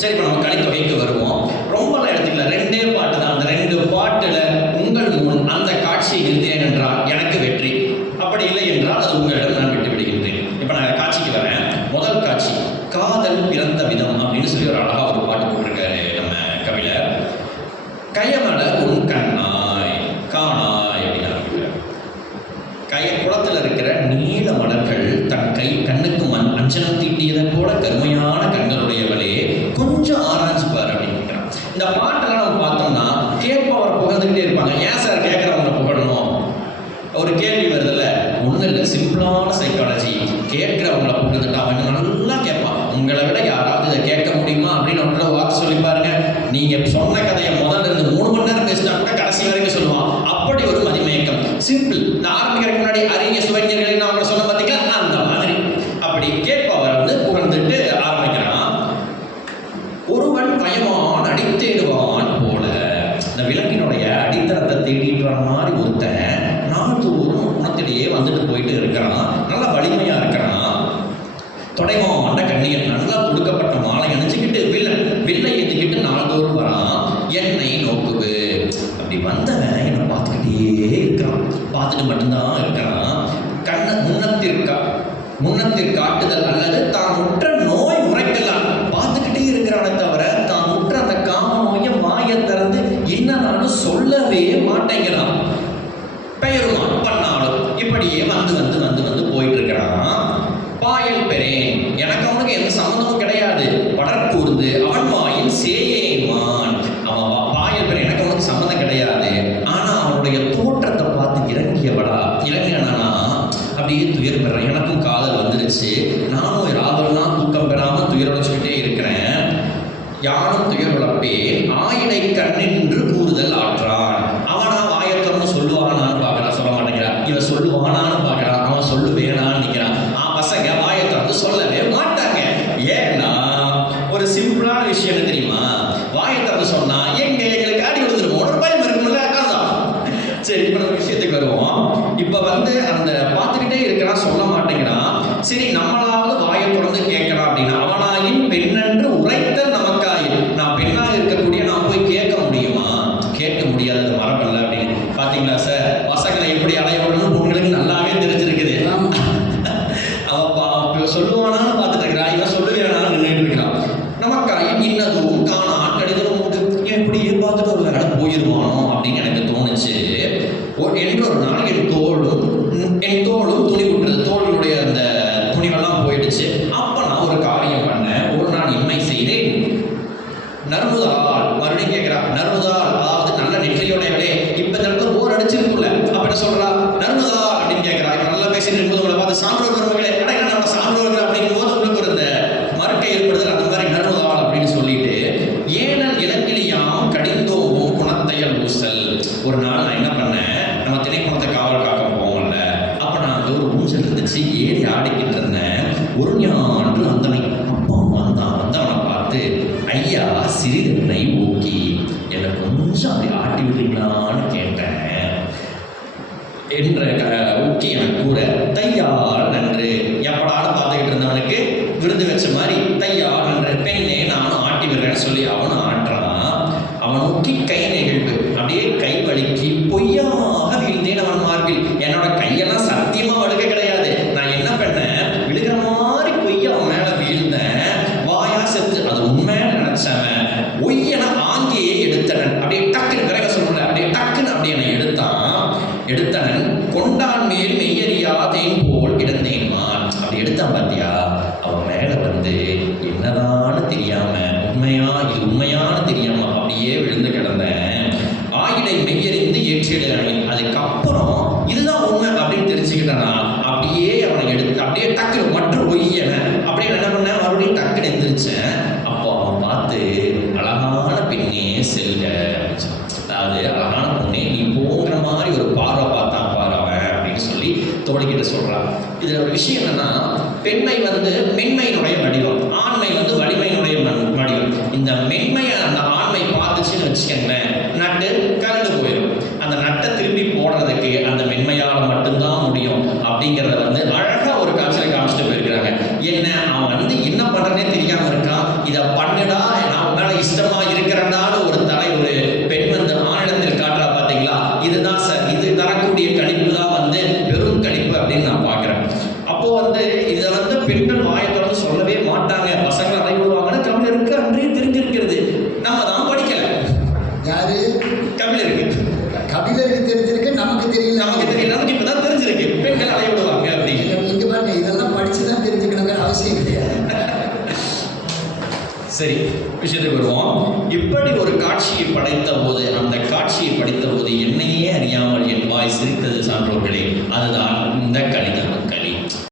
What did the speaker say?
சரி, இப்போ நம்ம கலித்தொகைக்கு வருவோம். ரொம்பலாம் எடுத்துக்கல, 2 பாட்டு தான். அந்த 2 பாட்டுல உங்கள் முன் அந்த காட்சியை நிறுத்தேன் என்றால் எனக்கு வெற்றி, அப்படி இல்லை என்றால் அது உங்களிடம் நான் விட்டு விடுகின்றேன். இப்போ நான் காட்சிக்கு வரேன். முதல் காட்சி, காதல் பிறந்த விதம் அப்படின்னு சொல்லி ஒரு அழகா ஒரு பாட்டு போட்டிருக்காரு நம்ம கவிஞர். கையமலர் உன் கண்ணாய் காணாய் அப்படின்னு ஆரம்பிக்கிறார். குளத்தில் இருக்கிற நீல மலர்கள் தன் கண்ணுக்கு அஞ்சனம் தீட்டியதை போல கருமையான கண்களுடையவளே கொஞ்சம் ஆராய்ச்சி பாரு அப்படிங்கிறான். இந்த பாட்டெல்லாம் நம்ம பார்த்தோம்னா கேட்பவரை புகழ்ந்துக்கிட்டே இருப்பாங்க. ஏன் சார் கேட்குறவங்களை புகழணும்? ஒரு கேள்வி வருதுல்ல, ஒன்றும் இல்லை, சிம்பிளான சைக்காலஜி. கேட்குறவங்களை புகழ்ந்துட்டு அவங்க நல்லா கேட்பான். உங்களை விட யாராவது இதை கேட்க முடியுமா அப்படின்னு அவங்களோட வார்த்தை சொல்லி பாருங்க. நீங்கள் சொன்ன கதையை முதல்ல இருந்து 3 மணி நேரம் பேசினா கூட கடைசி வரைக்கும் சொல்லுவான். அப்படி ஒரு மதிமயக்கம். சிம்பிள். நான் ஆரம்பிக்கிறதுக்கு முன்னாடி அறிஞ சுவைஞர்கள் அவங்க சொல்ல பார்த்தீங்கன்னா அந்த மாதிரி. அப்படி கேட்பவர் புகழ்ந்துட்டு ஆரம்பிக்கிறான். ஒருவன் பயமான் அடித்தேடுவான் போல. இந்த விலங்கினுடைய அடித்தளத்தை தேடிட்டு வர மாதிரி ஒருத்தன் நாள்தோறும் குணத்திலேயே வந்துட்டு போயிட்டு இருக்கிறான். நல்லா வலிமையா இருக்கிறான். தொடைமாண்ட கண்ணியன் நல்லா கொடுக்கப்பட்ட மாலை அணிஞ்சுக்கிட்டு வில்லை ஏற்றிக்கிட்டு நாள்தோறும் வரான். என்னை நோக்குது. அப்படி வந்தவன் என்னை பார்த்துக்கிட்டே இருக்கிறான். பார்த்துட்டு மட்டும்தான் இருக்கிறான். கண்ணை முன்னத்திற்காட்டுதல் அல்லது தான் உற்ற நோய் உரைக்கலாம் பார்த்துக்கிட்டே இருக்கிறானே தவிர தான் உற்ற அந்த காம நோயை வாயை திறந்து என்னன்னு சொல்லவே மாட்டேங்கிறான். பெயருமா பண்ணாலும் இப்படியே வந்து போயிட்டு இருக்கிறான். பாயல் பெறேன், எனக்கு அவனுக்கு எந்த சம்மந்தமும் கிடையாது. படற்கூர்ந்து அவன் வாயின் சேயேமான். அவன் பாயல் பெறேன், எனக்கு அவனுக்கு சம்மந்தம் கிடையாது. ஆனா அவனுடைய தோற்றத்தை பார்த்து இறங்கினானா அப்படியே துயர் பெறேன். எனக்கும் காதல் வந்துருச்சு. நானும் ராவெல்லாம் தூக்கம் பெறாமல் துயரடைச்சுக்கிட்டே இருக்கிறேன். யானும் துயர் வளர்ப்பேன் ஆயிடை கண்ணின்று கூறுதல் ஆற்றான். அவனா வாயத்தம்னு சொல்லுவானான்னு பார்க்கறான், சொல்ல மாட்டேங்கிறான். இவன் சொல்லுவானான்னு பார்க்கறான், அவன் சொல்லுவேனான்னு நிற்கிறான். பசங்க வாயத்தை சொல்லவே மாட்டாங்க. ஏன்னா ஒரு சிம்பிளான விஷயம் என்ன தெரியுமா? வாயத்தை சொன்னா எங்களுக்கு அடி விழுந்துருவோம், ஒரு பயம் இருக்கும்ல. அதான் சரி. இப்போ நம்ம விஷயத்துக்கு வருவோம். இப்போ அந்த பார்த்துக்கிட்டே இருக்கிறான், சொல்ல மாட்டேங்கிறான். சரி, நம்மளாவது வாயை தொடர்ந்து கேட்கறான் அப்படின்னா அவனாயின் பெண்ணென்று உரைத்தல் நமக்காயின். நான் பெண்ணாக இருக்கக்கூடிய நான் போய் கேட்க முடியுமா? கேட்க முடியாதது மரபல்ல அப்படின்னு. பார்த்தீங்களா சார், பசங்களை எப்படி அடைய விடணும் உங்களுக்கு நல்லாவே தெரிஞ்சிருக்குது. அவன் சொல்லுவானான்னு பார்த்துட்டு இருக்கிறான், இவன் சொல்லுவேனான்னு நின்றுட்டு இருக்கிறான். நமக்காயின் இன்னதும் காணான் கடிதம் உண்டு. எப்படியே பார்த்துட்டு ஒரு வேலை போயிடுவானோ அப்படின்னு எனக்கு தோணுச்சு. என்றொரு நாள் என் தோளும் துணி விட்டுறது, தோளுடைய அந்த துணிவெல்லாம் போயிடுச்சு. அப்ப நான் ஒரு காரியம் பண்ணேன். ஒரு நாள் இன்மை செய்தேன். நறுமுதால், மறுபடியும் கேட்கிறா, நறுமுதால் அதாவது நல்ல நெற்றியோடையவளே. இப்ப இந்த இடத்துல போர் அடிச்சிருக்குல்ல, அப்ப என்ன சொல்றா? நறுமுதால் அப்படின்னு கேட்கிறா. இப்ப நல்லா பேசிட்டு இருக்கும்போது பார்த்து சான்றோர் வருவங்களே, நம்ம சான்றோர்கள் அப்படிங்கும் போது உங்களுக்கு ஒரு இந்த மறுக்கை ஏற்படுதல். அந்த மாதிரி நறுமுதால் அப்படின்னு சொல்லிட்டு ஏனல் இளங்கிலியாம் கடிந்தோவும் குணத்தையல் ஊசல். ஒரு நாள் நான் என்ன பண்ணேன், நம்ம திணைக்குணத்தை காவல் காக்க போவோம்ல, அப்ப நான் ஒரு ஊஞ்சல் இருந்துச்சு, ஏறி ஆடிக்கிட்டு இருந்தேன். ஒரு ஞான்று அந்தனை அப்பா வந்தவனை பார்த்து, ஐயா சிறிதென்னை ஊக்கி என்னை கொஞ்சம் அப்படி ஆட்டி விடுறீங்களான்னு கேட்டேன் என்ற ஊக்கி எனக்கு கூற, தையால் நன்று. எப்படான்னு பார்த்துக்கிட்டு இருந்தவனுக்கு விருது வச்ச மாதிரி தையால் நன்று, பெண்ணே நானும் ஆட்டி விடுறேன்னு சொல்லி அவனும் ஆட்டுறான். அவன் ஊக்கி கை நெகிழ்வு, அப்படியே கை வலிக்கு பொய்யாக வீழ்ந்தேன் அவன் மார்பில். என்னோட கையெல்லாம் சத்தியமா வழுக்க கிடையாது. நான் என்ன பண்ணேன், விழுகிற மாதிரி பொய்யா அவன் மேல வீழ்ந்தேன். வாயா செத்து அது உண்மைன்னு நினைச்சவன் ஒய்யன ஆங்கியே எடுத்தனன். அப்படியே டக்குன்னு விறக சொல்ல, அப்படியே டக்குன்னு அப்படி என்னை எடுத்தனன் கொண்டான் மேல் மெய்யறியா தேன் போல் கிடந்தேன்மான். அப்படி எடுத்தான் பார்த்தியா, அவன் மேல என்னதான்னு தெரியாம இது உண்மையானு தெரியாம அப்படியே விழுந்து கிடந்தேன். ஆயிடை மெய்யறிந்து ஏற்றிடனே. அதுக்கப்புறம் இதுதான் உண்மை அப்படின்னு தெரிஞ்சுக்கிட்டனா அப்படியே அவனை எடுத்து அப்படியே டக்குனு மற்றும் ஒய்யன அப்படியே என்ன பண்ண, மறுபடியும் டக்குன்னு எந்திரிச்சேன். அப்போ அவன் பார்த்து, அழகான பெண்ணே செல்க, அதாவது அழகான பொண்ணே நீ போங்கிற மாதிரி ஒரு பார்வை பார்த்தான் பாரு அவன் அப்படின்னு சொல்லி தோழிக்கிட்ட சொல்றான். இதுல ஒரு விஷயம் என்னன்னா, பெண்மை மென்மையினுடைய வடிவம், ஆண்மை வலிமையினுடைய வடிவம். இந்த மென்மையை அந்த ஆண்மை பார்த்துச்சுன்னு வச்சுக்கோங்களேன், நட்டு கலந்து போயிடும். அந்த நட்டை திருப்பி போடுறதுக்கு அந்த மென்மையால் மட்டும்தான் முடியும் அப்படிங்கிறத அழகா ஒரு காட்சியில காமிச்சிட்டு போயிருக்கிறாங்க. என்ன அவன் என்ன பண்றதுனே தெரியாம இருக்கான். இதை பண்ணுடா கபிலருக்கு தெரிஞ்சிருக்கு, நமக்கு தெரியல. நமக்கு தெரியல, நமக்கு இப்பதான் தெரிஞ்சிருக்கு பெண்கள் அலைய விடுவாங்க அப்படின்னு. இங்க பாருங்க, இதெல்லாம் படிச்சுதான் தெரிஞ்சுக்கணுங்கிற அவசியம் கிடையாது. சரி, விஷயத்துக்கு வருவோம். இப்படி ஒரு காட்சியை படைத்த போது, அந்த காட்சியை படித்த போது என்னையே அறியாமல் என் வாய் சிரித்தது சான்றோர்களே, அதுதான் இந்த கடிதம்.